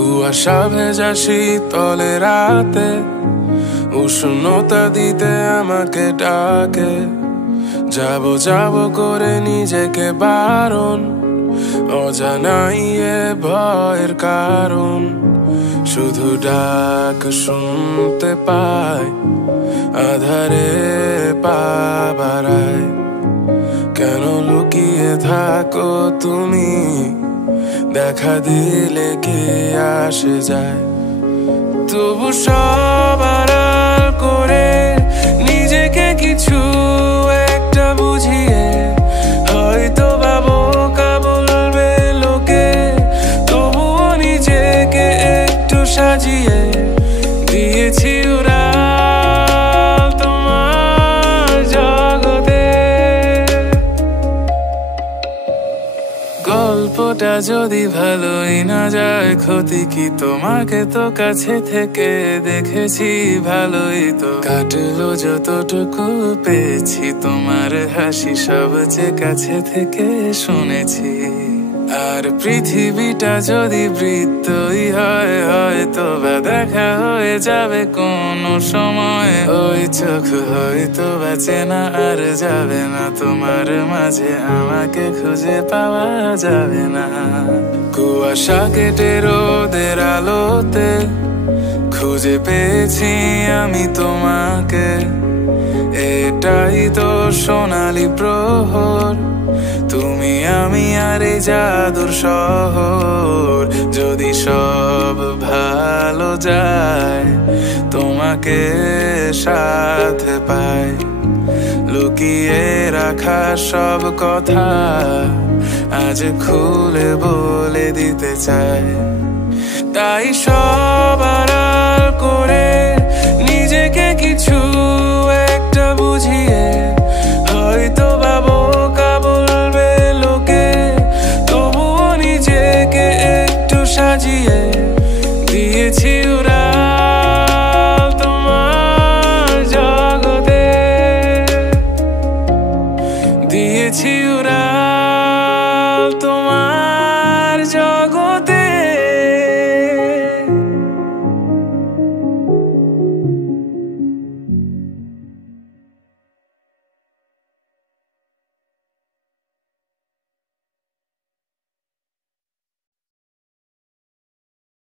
কুয়াশা ভেজা শীতলে রাতে উষ্ণতা দিতে আমাকে ডাকে। যাব যাব করে নিজেকে বারণ, অজানাই এ ভয়ের কারণ। শুধু ডাক শুনতে পাই, আধারে পা বাড়ায়। কেন লুকিয়ে থাকো তুমি, দেখা দিলে কি আসে যায়। তবু সব আড়াল করে নিজেকে কিছু একটা বুঝিয়ে হয়তো বোকা বলবে লোকে, তবুও নিজেকে একটু সাজিয়ে দিয়েছি উড়াল তোমার জগতে। গল্পটা যদি ভালোই না যায়, ক্ষতি কি? তোমাকে তো কাছে থেকে দেখেছি, ভালোই তো কাটলো যতটুকু পেয়েছি। তোমার হাসি সবচেয়ে কাছে থেকে শুনেছি। আর পৃথিবীটা যদি বৃত্তই হয়, হয়তো বা দেখা হয়ে যাবে কোনো সময়। ওই চোখ হয়তো বা চেনা আর যাবে না, তোমার মাঝে আমাকে খুঁজে পাওয়া যাবে না। কুয়াশা কেটে রোদের আলোতে খুঁজে পেয়েছি আমি তোমাকে। এটাই তো সোনালি প্রহর, তুমি আমি আর এই জাদুর শহর। যদি সব ভালো যায়, তোমাকে সাথে পাই। লুকিয়ে রাখা সব কথা আজ খুলে বলে দিতে চাই। তাই সব আড়াল করে নিজেকে কিছু